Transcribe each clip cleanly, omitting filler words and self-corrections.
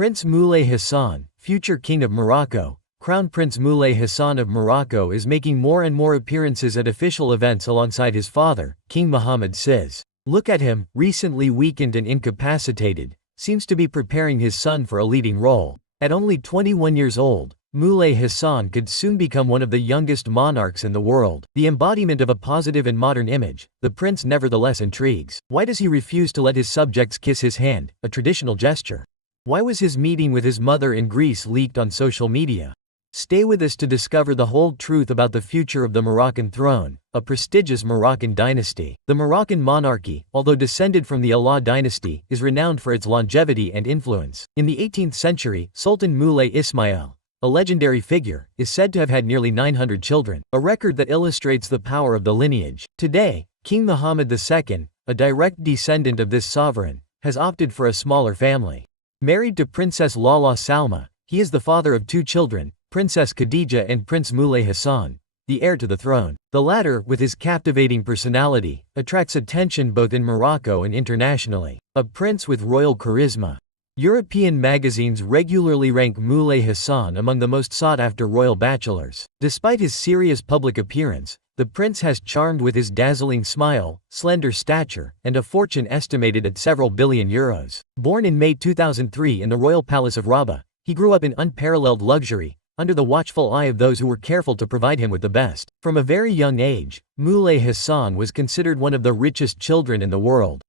Prince Moulay Hassan, future King of Morocco. Crown Prince Moulay Hassan of Morocco is making more and more appearances at official events alongside his father, King Mohammed VI. Look at him, recently weakened and incapacitated, seems to be preparing his son for a leading role. At only 21 years old, Moulay Hassan could soon become one of the youngest monarchs in the world. The embodiment of a positive and modern image, the prince nevertheless intrigues. Why does he refuse to let his subjects kiss his hand, a traditional gesture? Why was his meeting with his mother in Greece leaked on social media? Stay with us to discover the whole truth about the future of the Moroccan throne, a prestigious Moroccan dynasty. The Moroccan monarchy, although descended from the Allah dynasty, is renowned for its longevity and influence. In the 18th century, Sultan Moulay Ismail, a legendary figure, is said to have had nearly 900 children, a record that illustrates the power of the lineage. Today, King Mohammed II, a direct descendant of this sovereign, has opted for a smaller family. Married to Princess Lala Salma, he is the father of two children, Princess Khadija and Prince Moulay Hassan, the heir to the throne. The latter, with his captivating personality, attracts attention both in Morocco and internationally. A prince with royal charisma. European magazines regularly rank Moulay Hassan among the most sought-after royal bachelors. Despite his serious public appearance, the prince has charmed with his dazzling smile, slender stature, and a fortune estimated at several billion euros. Born in May 2003 in the royal palace of Rabat, he grew up in unparalleled luxury, under the watchful eye of those who were careful to provide him with the best. From a very young age, Moulay Hassan was considered one of the richest children in the world.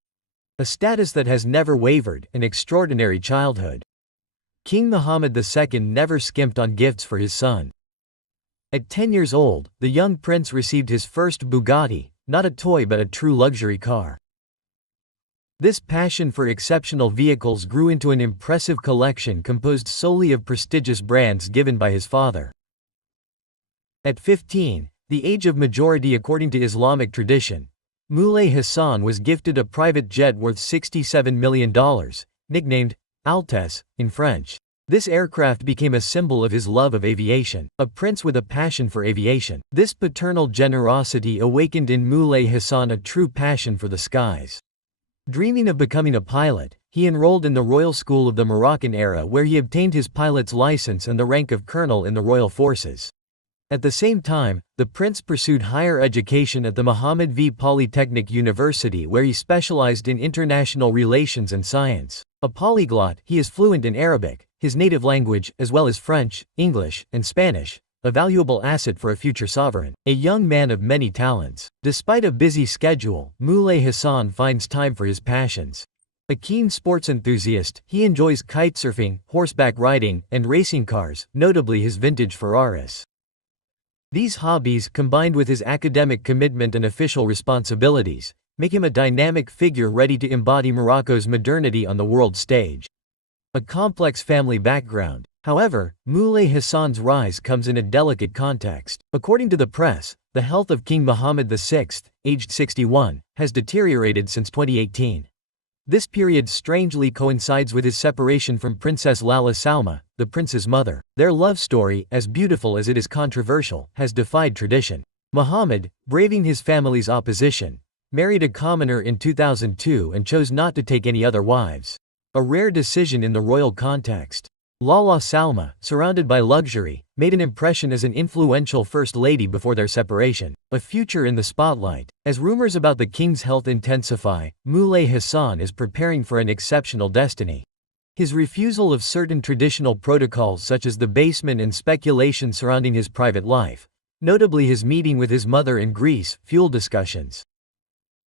A status that has never wavered, an extraordinary childhood. King Mohammed II never skimped on gifts for his son. At 10 years old, the young prince received his first Bugatti, not a toy but a true luxury car. This passion for exceptional vehicles grew into an impressive collection composed solely of prestigious brands given by his father. At 15, the age of majority according to Islamic tradition, Moulay Hassan was gifted a private jet worth $67 million, nicknamed Altesse in French. This aircraft became a symbol of his love of aviation, a prince with a passion for aviation. This paternal generosity awakened in Moulay Hassan a true passion for the skies. Dreaming of becoming a pilot, he enrolled in the Royal School of the Moroccan era where he obtained his pilot's license and the rank of colonel in the royal forces. At the same time, the prince pursued higher education at the Mohammed V Polytechnic University where he specialized in international relations and science. A polyglot, he is fluent in Arabic, his native language, as well as French, English, and Spanish, a valuable asset for a future sovereign. A young man of many talents. Despite a busy schedule, Moulay Hassan finds time for his passions. A keen sports enthusiast, he enjoys kitesurfing, horseback riding, and racing cars, notably his vintage Ferraris. These hobbies, combined with his academic commitment and official responsibilities, make him a dynamic figure ready to embody Morocco's modernity on the world stage. A complex family background. However, Moulay Hassan's rise comes in a delicate context. According to the press, the health of King Mohammed VI, aged 61, has deteriorated since 2018. This period strangely coincides with his separation from Princess Lala Salma, the prince's mother. Their love story, as beautiful as it is controversial, has defied tradition. Mohammed, braving his family's opposition, married a commoner in 2002 and chose not to take any other wives. A rare decision in the royal context. Lala Salma, surrounded by luxury, made an impression as an influential first lady before their separation. A future in the spotlight. As rumors about the king's health intensify, Moulay Hassan is preparing for an exceptional destiny. His refusal of certain traditional protocols such as the basement and speculation surrounding his private life, notably his meeting with his mother in Greece, fueled discussions.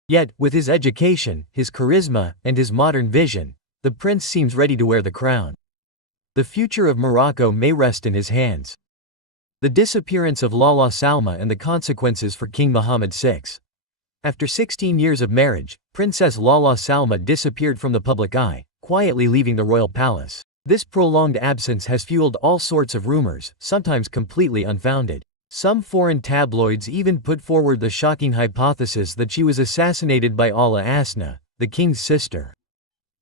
Yet, with his education, his charisma, and his modern vision, the prince seems ready to wear the crown. The future of Morocco may rest in his hands. The disappearance of Lala Salma and the consequences for King Mohammed VI. After 16 years of marriage, Princess Lala Salma disappeared from the public eye, quietly leaving the royal palace. This prolonged absence has fueled all sorts of rumors, sometimes completely unfounded. Some foreign tabloids even put forward the shocking hypothesis that she was assassinated by Ala Asna, the king's sister.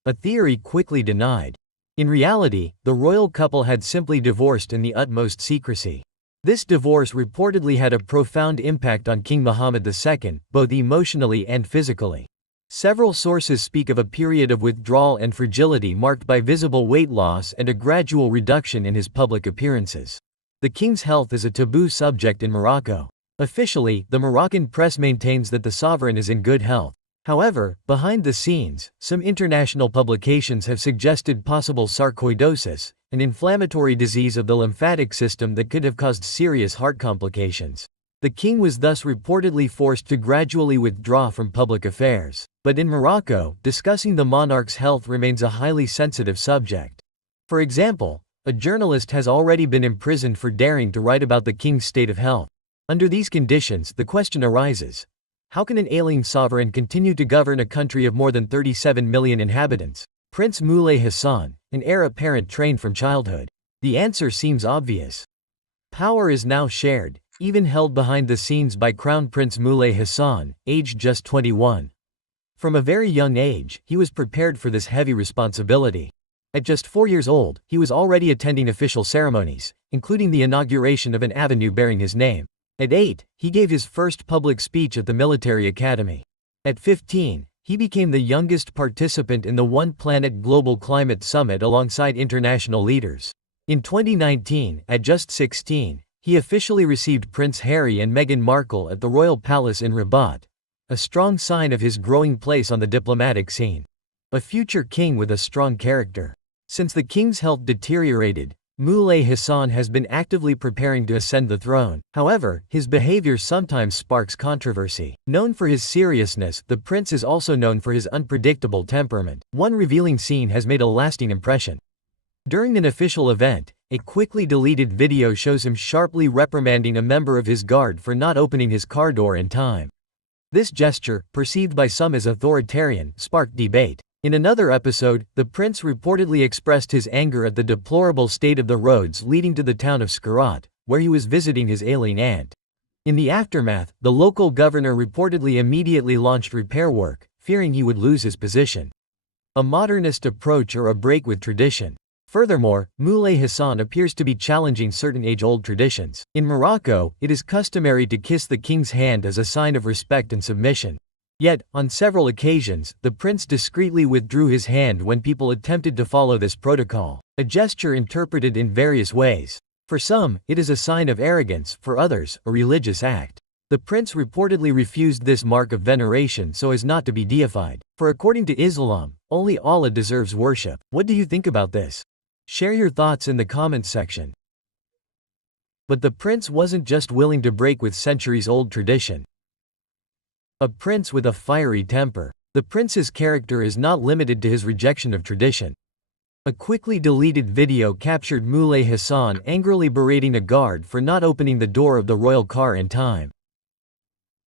A theory quickly denied. In reality, the royal couple had simply divorced in the utmost secrecy. This divorce reportedly had a profound impact on King Mohammed II, both emotionally and physically. Several sources speak of a period of withdrawal and fragility marked by visible weight loss and a gradual reduction in his public appearances. The king's health is a taboo subject in Morocco. Officially, the Moroccan press maintains that the sovereign is in good health. However, behind the scenes, some international publications have suggested possible sarcoidosis, an inflammatory disease of the lymphatic system that could have caused serious heart complications. The king was thus reportedly forced to gradually withdraw from public affairs. But in Morocco, discussing the monarch's health remains a highly sensitive subject. For example, a journalist has already been imprisoned for daring to write about the king's state of health. Under these conditions, the question arises: how can an ailing sovereign continue to govern a country of more than 37 million inhabitants? Prince Moulay Hassan, an heir apparent trained from childhood. The answer seems obvious. Power is now shared, even held behind the scenes by Crown Prince Moulay Hassan, aged just 21. From a very young age, he was prepared for this heavy responsibility. At just 4 years old, he was already attending official ceremonies, including the inauguration of an avenue bearing his name. At 8, he gave his first public speech at the military academy. At 15, he became the youngest participant in the One Planet Global Climate Summit alongside international leaders. In 2019, at just 16, he officially received Prince Harry and Meghan Markle at the Royal Palace in Rabat, a strong sign of his growing place on the diplomatic scene. A future king with a strong character. Since the king's health deteriorated, Moulay Hassan has been actively preparing to ascend the throne. However, his behavior sometimes sparks controversy. Known for his seriousness, the prince is also known for his unpredictable temperament. One revealing scene has made a lasting impression. During an official event, a quickly deleted video shows him sharply reprimanding a member of his guard for not opening his car door in time. This gesture, perceived by some as authoritarian, sparked debate. In another episode, the prince reportedly expressed his anger at the deplorable state of the roads leading to the town of Skerat, where he was visiting his ailing aunt. In the aftermath, the local governor reportedly immediately launched repair work, fearing he would lose his position. A modernist approach or a break with tradition. Furthermore, Moulay Hassan appears to be challenging certain age-old traditions. In Morocco, it is customary to kiss the king's hand as a sign of respect and submission. Yet, on several occasions, the prince discreetly withdrew his hand when people attempted to follow this protocol, a gesture interpreted in various ways. For some, it is a sign of arrogance; for others, a religious act. The prince reportedly refused this mark of veneration so as not to be deified. For according to Islam, only Allah deserves worship. What do you think about this? Share your thoughts in the comments section. But the prince wasn't just willing to break with centuries-old tradition. A prince with a fiery temper. The prince's character is not limited to his rejection of tradition. A quickly deleted video captured Moulay Hassan angrily berating a guard for not opening the door of the royal car in time.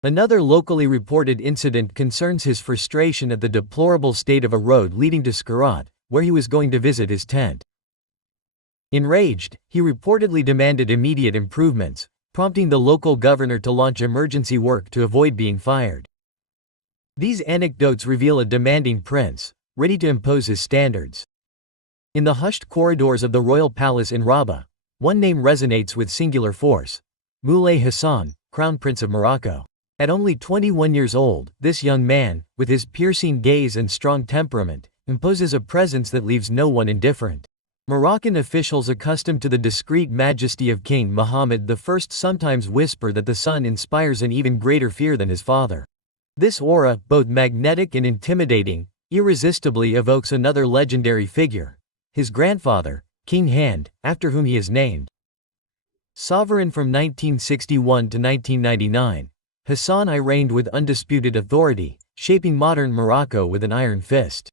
Another locally reported incident concerns his frustration at the deplorable state of a road leading to Skerat, where he was going to visit his tent. Enraged, he reportedly demanded immediate improvements, prompting the local governor to launch emergency work to avoid being fired. These anecdotes reveal a demanding prince, ready to impose his standards. In the hushed corridors of the royal palace in Rabat, one name resonates with singular force: Moulay Hassan, Crown Prince of Morocco. At only 21 years old, this young man, with his piercing gaze and strong temperament, imposes a presence that leaves no one indifferent. Moroccan officials accustomed to the discreet majesty of King Mohammed I sometimes whisper that the son inspires an even greater fear than his father. This aura, both magnetic and intimidating, irresistibly evokes another legendary figure: his grandfather, King Hand, after whom he is named. Sovereign from 1961 to 1999, Hassan I reigned with undisputed authority, shaping modern Morocco with an iron fist.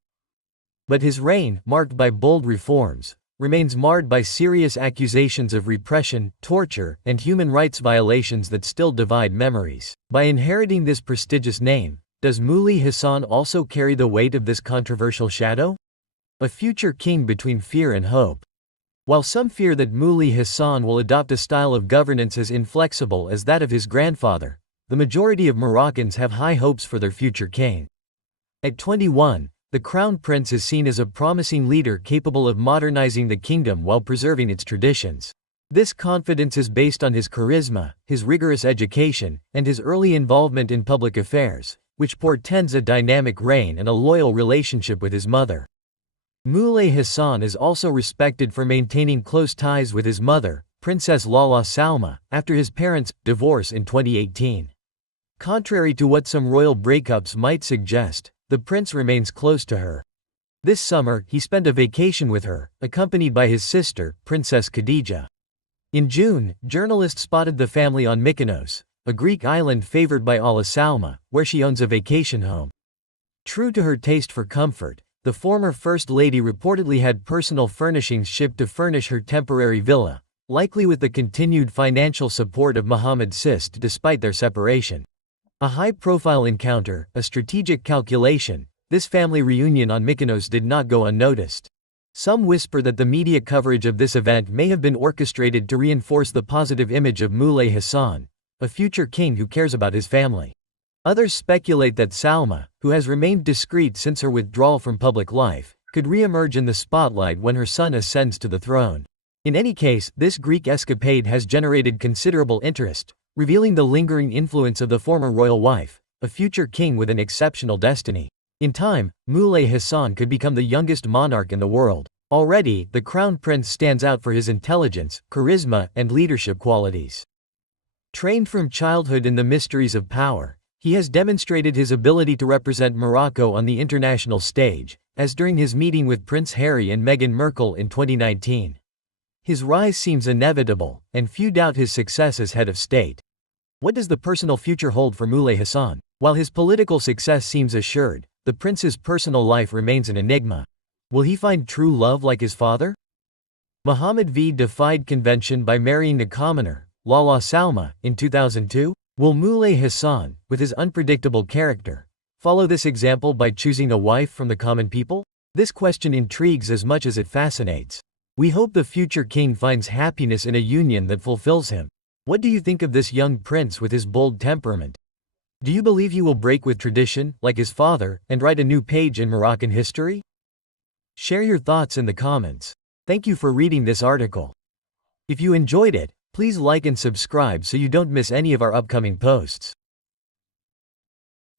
But his reign, marked by bold reforms, remains marred by serious accusations of repression, torture, and human rights violations that still divide memories. By inheriting this prestigious name, does Moulay Hassan also carry the weight of this controversial shadow? A future king between fear and hope. While some fear that Moulay Hassan will adopt a style of governance as inflexible as that of his grandfather, the majority of Moroccans have high hopes for their future king. At 21, the crown prince is seen as a promising leader capable of modernizing the kingdom while preserving its traditions. This confidence is based on his charisma, his rigorous education, and his early involvement in public affairs, which portends a dynamic reign and a loyal relationship with his mother. Moulay Hassan is also respected for maintaining close ties with his mother, Princess Lala Salma, after his parents' divorce in 2018. Contrary to what some royal breakups might suggest, the prince remains close to her. This summer, he spent a vacation with her, accompanied by his sister, Princess Khadija. In June, journalists spotted the family on Mykonos, a Greek island favored by Lala Salma, where she owns a vacation home. True to her taste for comfort, the former First Lady reportedly had personal furnishings shipped to furnish her temporary villa, likely with the continued financial support of Mohammed VI despite their separation. A high-profile encounter, a strategic calculation, this family reunion on Mykonos did not go unnoticed. Some whisper that the media coverage of this event may have been orchestrated to reinforce the positive image of Moulay Hassan, a future king who cares about his family. Others speculate that Salma, who has remained discreet since her withdrawal from public life, could re-emerge in the spotlight when her son ascends to the throne. In any case, this Greek escapade has generated considerable interest, revealing the lingering influence of the former royal wife, a future king with an exceptional destiny. In time, Moulay Hassan could become the youngest monarch in the world. Already, the crown prince stands out for his intelligence, charisma, and leadership qualities. Trained from childhood in the mysteries of power, he has demonstrated his ability to represent Morocco on the international stage, as during his meeting with Prince Harry and Meghan Markle in 2019. His rise seems inevitable, and few doubt his success as head of state. What does the personal future hold for Moulay Hassan? While his political success seems assured, the prince's personal life remains an enigma. Will he find true love like his father? Mohammed V defied convention by marrying a commoner, Lala Salma, in 2002? Will Moulay Hassan, with his unpredictable character, follow this example by choosing a wife from the common people? This question intrigues as much as it fascinates. We hope the future king finds happiness in a union that fulfills him. What do you think of this young prince with his bold temperament? Do you believe he will break with tradition, like his father, and write a new page in Moroccan history? Share your thoughts in the comments. Thank you for reading this article. If you enjoyed it, please like and subscribe so you don't miss any of our upcoming posts.